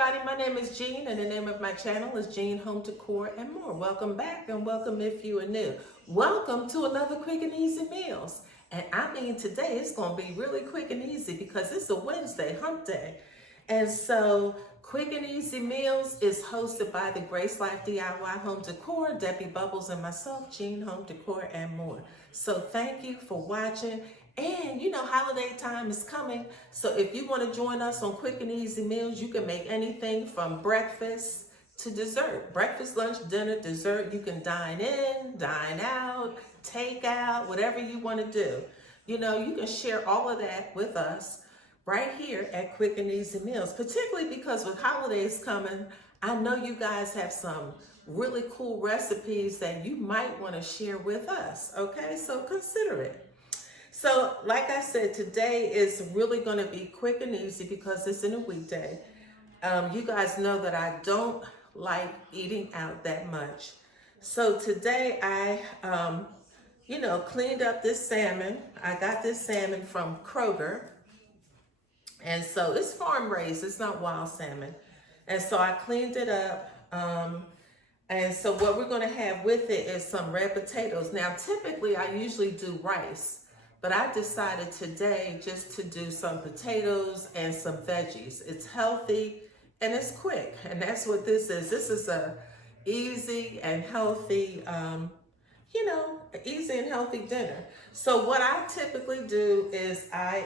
everybody, my name is Jean and the name of my channel is Jean Home Decor and More. Welcome back and welcome if you are new. Welcome to another Quick and Easy Meals. And I mean today it's going to be really quick and easy because it's a Wednesday, hump day. And so Quick and Easy Meals is hosted by the Grace Life DIY Home Decor, Debbie Bubbles and myself, Jean Home Decor and More. So thank you for watching. And you know, holiday time is coming. So if you want to join us on Quick and Easy Meals, you can make anything from breakfast to dessert. Breakfast, lunch, dinner, dessert. You can dine in, dine out, take out, whatever you want to do. You know, you can share all of that with us right here at Quick and Easy Meals, particularly because with holidays coming, I know you guys have some really cool recipes that you might want to share with us. Okay, so consider it. So like I said, today is really going to be quick and easy because it's in a weekday. You guys know that I don't like eating out that much. So today I, cleaned up this salmon. I got this salmon from Kroger. And so it's farm raised, it's not wild salmon. And so I cleaned it up. And so what we're going to have with it is some red potatoes. Now, typically I usually do rice. But I decided today just to do some potatoes and some veggies. It's healthy and it's quick. And that's what this is. This is a easy and healthy, easy and healthy dinner. So what I typically do is I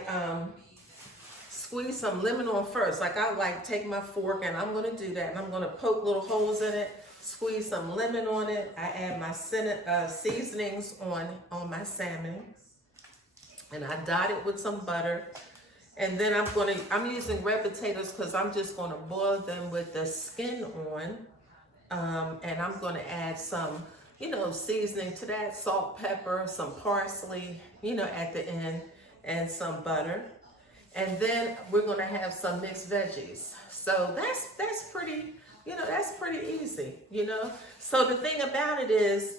squeeze some lemon on first. Like I like take my fork and I'm going to do that. And I'm going to poke little holes in it, squeeze some lemon on it. I add my seasonings on my salmon. And I dot it with some butter. And then I'm using red potatoes because I'm just gonna boil them with the skin on. And I'm gonna add some, seasoning to that, salt, pepper, some parsley, at the end, and some butter. And then we're gonna have some mixed veggies. So that's pretty, that's pretty easy, So the thing about it is,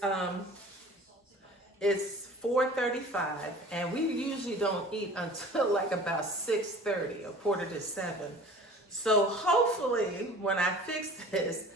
it's 4:35 and we usually don't eat until like about 6:30 or 6:45. So hopefully when I fix this,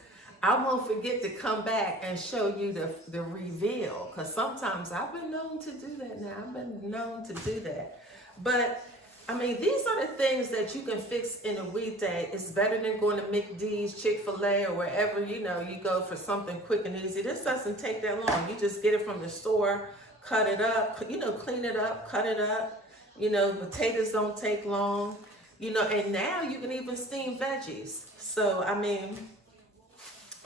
I won't forget to come back and show you the reveal, because sometimes I've been known to do that now. I've been known to do that. But I mean, these are the things that you can fix in a weekday. It's better than going to McD's, Chick-fil-A, or wherever, you go for something quick and easy. This doesn't take that long. You just get it from the store, cut it up, clean it up, cut it up. Potatoes don't take long, and now you can even steam veggies. So, I mean,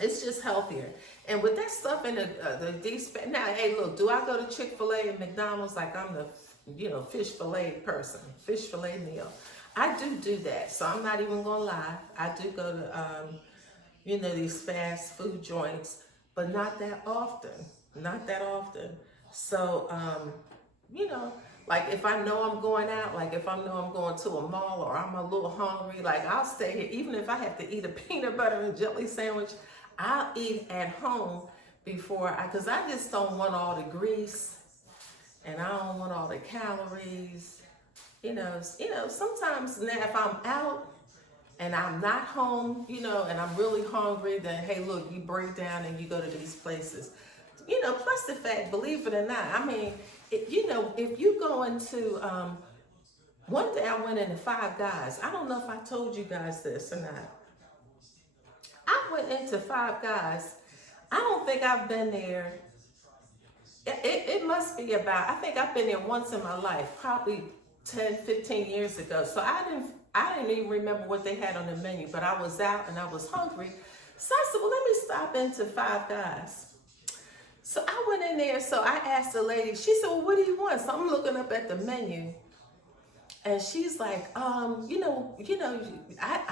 it's just healthier. And with that stuff in now, hey, look, do I go to Chick-fil-A and McDonald's like I'm the fish fillet person, fish fillet meal? I do that. So I'm not even gonna lie. I do go to, these fast food joints, but not that often. So, like if I know I'm going out, like if I know I'm going to a mall or I'm a little hungry, like I'll stay here. Even if I have to eat a peanut butter and jelly sandwich, I'll eat at home because I just don't want all the grease. And I don't want all the calories, sometimes now if I'm out and I'm not home, and I'm really hungry, then hey, look, you break down and you go to these places. Plus the fact, believe it or not, I mean, if you go into, one day I went into Five Guys. I don't know if I told you guys this or not. I went into Five Guys. I don't think I've been there. It must be I think I've been there once in my life, probably 10, 15 years ago. So I didn't even remember what they had on the menu, but I was out and I was hungry. So I said, well, let me stop into Five Guys. So I went in there, so I asked the lady, she said, well, what do you want? So I'm looking up at the menu. And she's like, I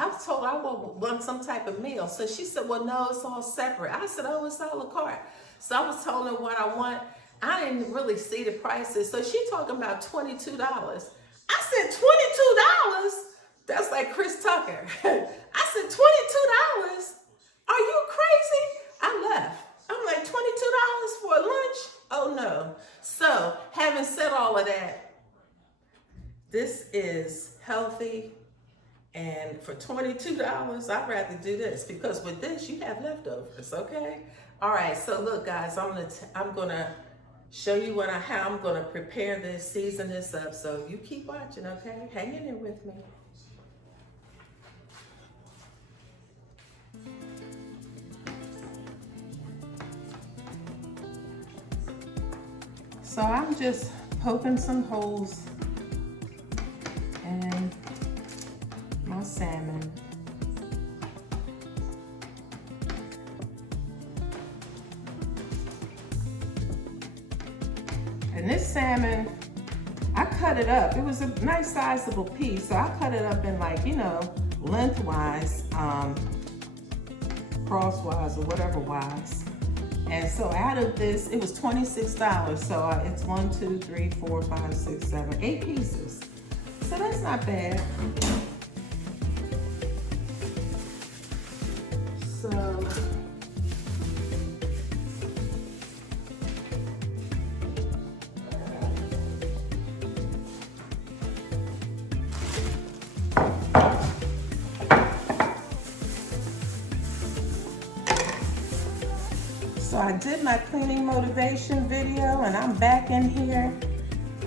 was told I want some type of meal. So she said, well, no, it's all separate. I said, oh, it's a la carte. So I was telling her what I want. I didn't really see the prices. So she talking about $22. I said, $22? That's like Chris Tucker. I said, $22? Are you crazy? I left. I'm like, $22 for lunch? Oh no. So having said all of that, this is healthy And for $22, I'd rather do this because with this you have leftovers, okay? All right, so look guys, I'm gonna show you how I'm gonna prepare this, season this up. So you keep watching, okay? Hang in there with me. So I'm just poking some holes in my salmon. And this salmon, I cut it up. It was a nice sizable piece, so I cut it up in like, you know, lengthwise, crosswise or whatever wise. And so out of this, it was $26. So it's 1, 2, 3, 4, 5, 6, 7, 8 pieces. So that's not bad. So I did my cleaning motivation video and I'm back in here,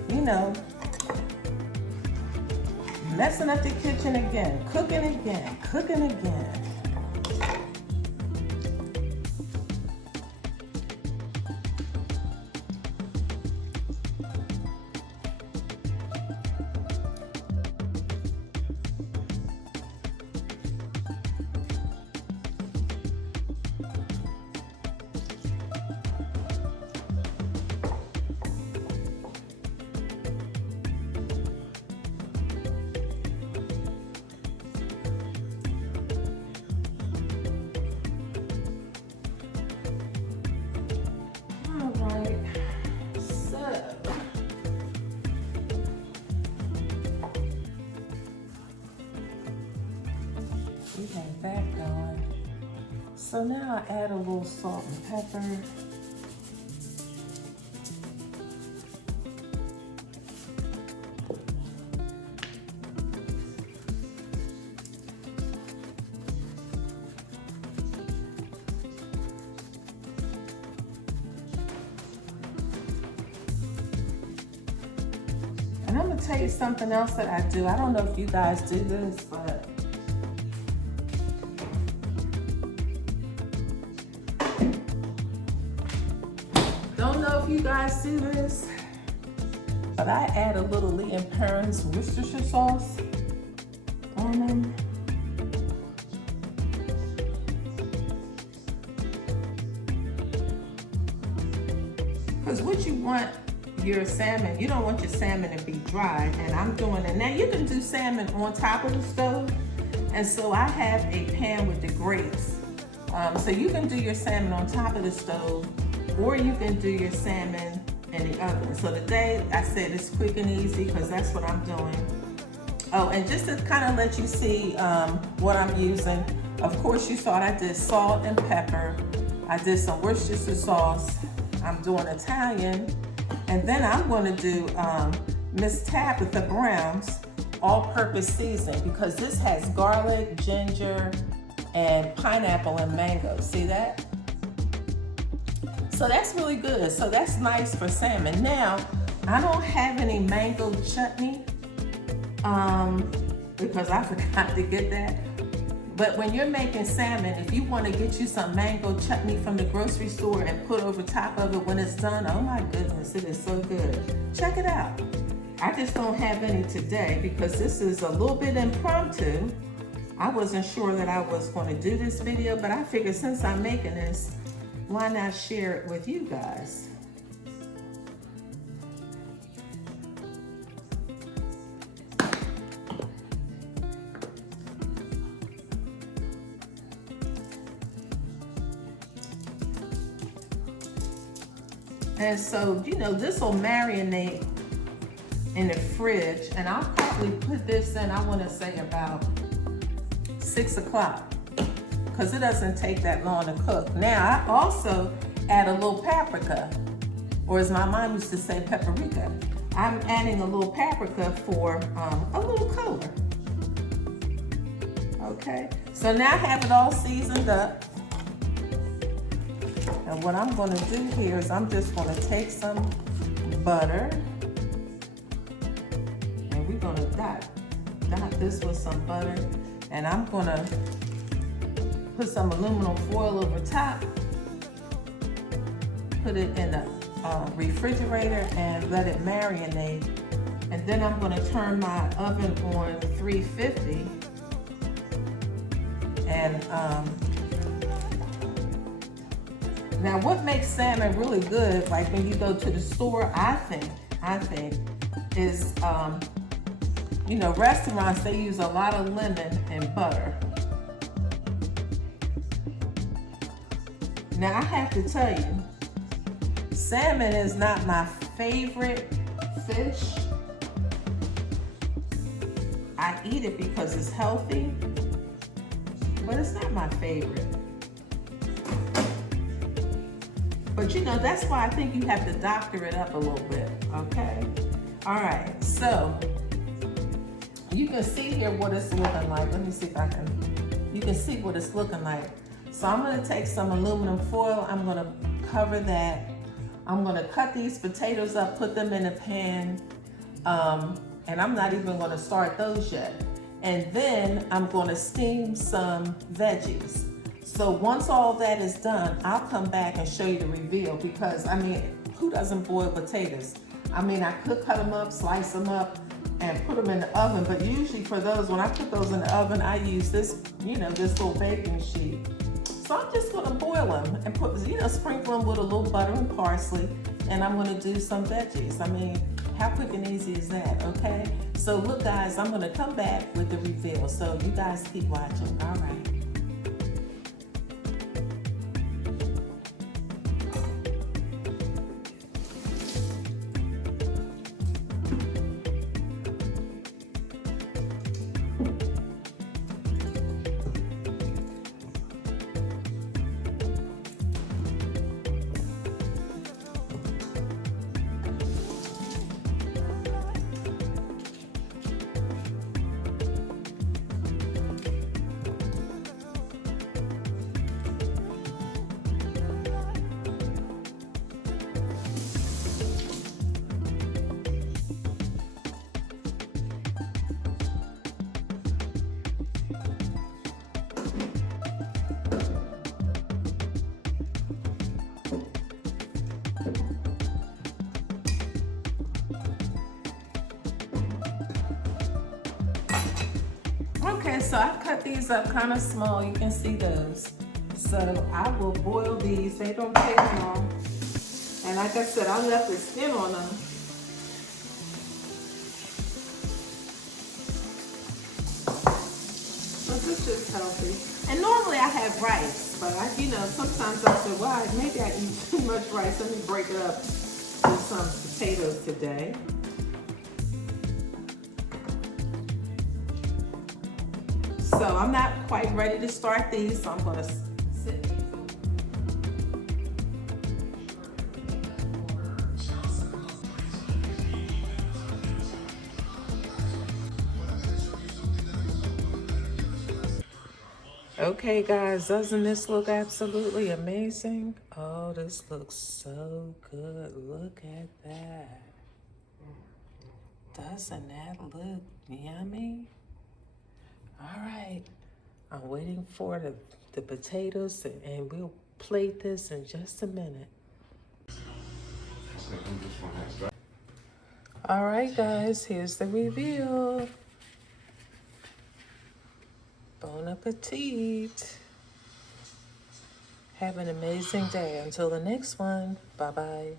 you know, messing up the kitchen again, cooking again, cooking again. We have that going. So now I add a little salt and pepper. And I'm gonna tell you something else that I do. I don't know if you guys do this, but you guys do this, but I add a little Lee and Perrins Worcestershire sauce on them. Because what you want your salmon, you don't want your salmon to be dry, and I'm doing it. Now you can do salmon on top of the stove, and so I have a pan with the grates. So you can do your salmon on top of the stove, or you can do your salmon in the oven. So today I said it's quick and easy because that's what I'm doing. Oh, and just to kind of let you see what I'm using, of course you saw I did salt and pepper. I did some Worcestershire sauce. I'm doing Italian. And then I'm going to do Miss Tabitha Brown's all-purpose seasoning because this has garlic, ginger, and pineapple and mango. See that? So that's really good. So that's nice for salmon. Now, I don't have any mango chutney because I forgot to get that. But when you're making salmon, if you want to get you some mango chutney from the grocery store and put over top of it when it's done, oh my goodness, it is so good. Check it out. I just don't have any today because this is a little bit impromptu. I wasn't sure that I was going to do this video, but I figured since I'm making this, why not share it with you guys? And so, you know, this will marinate in the fridge, and I'll probably put this in, I want to say about 6 o'clock. Because it doesn't take that long to cook. Now, I also add a little paprika, or as my mom used to say, paprika. I'm adding a little paprika for a little color. Okay, so now I have it all seasoned up. And what I'm gonna do here is I'm just gonna take some butter and we're gonna dot this with some butter. And I'm gonna put some aluminum foil over top, put it in the refrigerator and let it marinate. And then I'm gonna turn my oven on 350. And now what makes salmon really good, like when you go to the store, I think, is, you know, restaurants, they use a lot of lemon and butter. Now I have to tell you, salmon is not my favorite fish. I eat it because it's healthy, but it's not my favorite. But you know, that's why I think you have to doctor it up a little bit, okay? All right, so you can see here what it's looking like. Let me see if I can, you can see what it's looking like. So I'm gonna take some aluminum foil, I'm gonna cover that. I'm gonna cut these potatoes up, put them in a pan, and I'm not even gonna start those yet. And then I'm gonna steam some veggies. So once all that is done, I'll come back and show you the reveal, because I mean, who doesn't boil potatoes? I mean, I could cut them up, slice them up, and put them in the oven, but usually for those, when I put those in the oven, I use this, you know, this little baking sheet. So I'm just gonna boil them and put, you know, sprinkle them with a little butter and parsley, and I'm gonna do some veggies. I mean, how quick and easy is that, okay? So look guys, I'm gonna come back with the reveal, so you guys keep watching, all right. Okay, so I've cut these up kind of small. You can see those. So I will boil these. They don't take long. And like I said, I left the skin on them. But it's just healthy. And normally I have rice, but I, you know, sometimes I say, well, maybe I eat too much rice. Let me break it up with some potatoes today. So I'm not quite ready to start these, so I'm gonna sit these. Okay guys, doesn't this look absolutely amazing? Oh, this looks so good. Look at that. Doesn't that look yummy? All right, I'm waiting for the potatoes and we'll plate this in just a minute. All right guys, here's the reveal. Bon appetit. Have an amazing day. Until the next one, bye-bye.